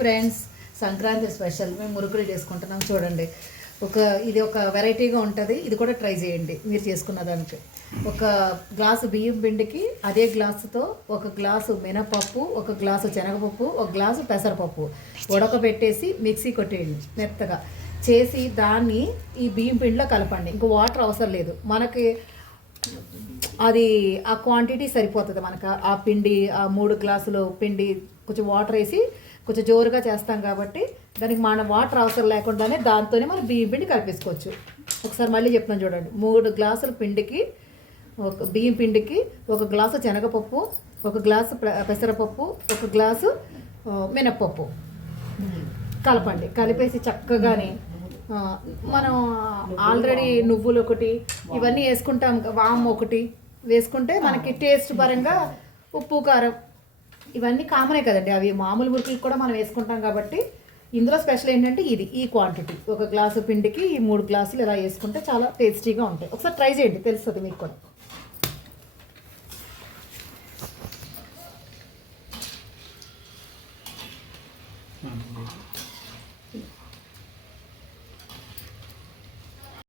Friends, Sankranti special మేము మురుకులు చేసుకుంటున్నాం. చూడండి, ఇది ఒక వెరైటీగా ఉంటుంది. ఇది కూడా ట్రై చేయండి మీరు చేసుకున్న దానికి. ఒక గ్లాసు బియ్యం పిండికి అదే గ్లాసుతో ఒక గ్లాసు మినపప్పు, ఒక గ్లాసు శనగపప్పు, ఒక గ్లాసు పెసరపప్పు ఉడకబెట్టేసి మిక్సీ కొట్టేయండి. మెత్తగా చేసి దాన్ని ఈ బియ్యం పిండిలో కలపండి. ఇంకో వాటర్ అవసరం లేదు. మనకి అది ఆ క్వాంటిటీ సరిపోతుంది. మనకు ఆ పిండి, ఆ 3 గ్లాసులు పిండి కొంచెం వాటర్ వేసి కొంచెం జోరుగా చేస్తాం కాబట్టి దానికి మన వాటర్ అవసరం లేకుండానే దాంతోనే మనం బియ్యం పిండి కలిపేసుకోవచ్చు. ఒకసారి మళ్ళీ చెప్తాను చూడండి. 3 గ్లాసుల పిండికి, ఒక బియ్యం పిండికి 1 గ్లాసు శనగపప్పు, 1 గ్లాసు పెసరపప్పు, 1 గ్లాసు మినప్పప్పు కలపండి. కలిపేసి చక్కగానే మనం ఆల్రెడీ నువ్వులు ఒకటి ఇవన్నీ వేసుకుంటాం, వామ్ ఒకటి వేసుకుంటే మనకి టేస్ట్ పరంగా ఉప్పు కారం ఇవన్నీ కామనే కదండి. అవి మామూలు మురుకులు కూడా మనం వేసుకుంటాం కాబట్టి ఇందులో స్పెషల్ ఏంటంటే ఈ క్వాంటిటీ 1 గ్లాసు పిండికి ఈ 3 గ్లాసులు ఇలా వేసుకుంటే చాలా టేస్టీగా ఉంటాయి. ఒకసారి ట్రై చేయండి, తెలుస్తుంది మీకు కూడా.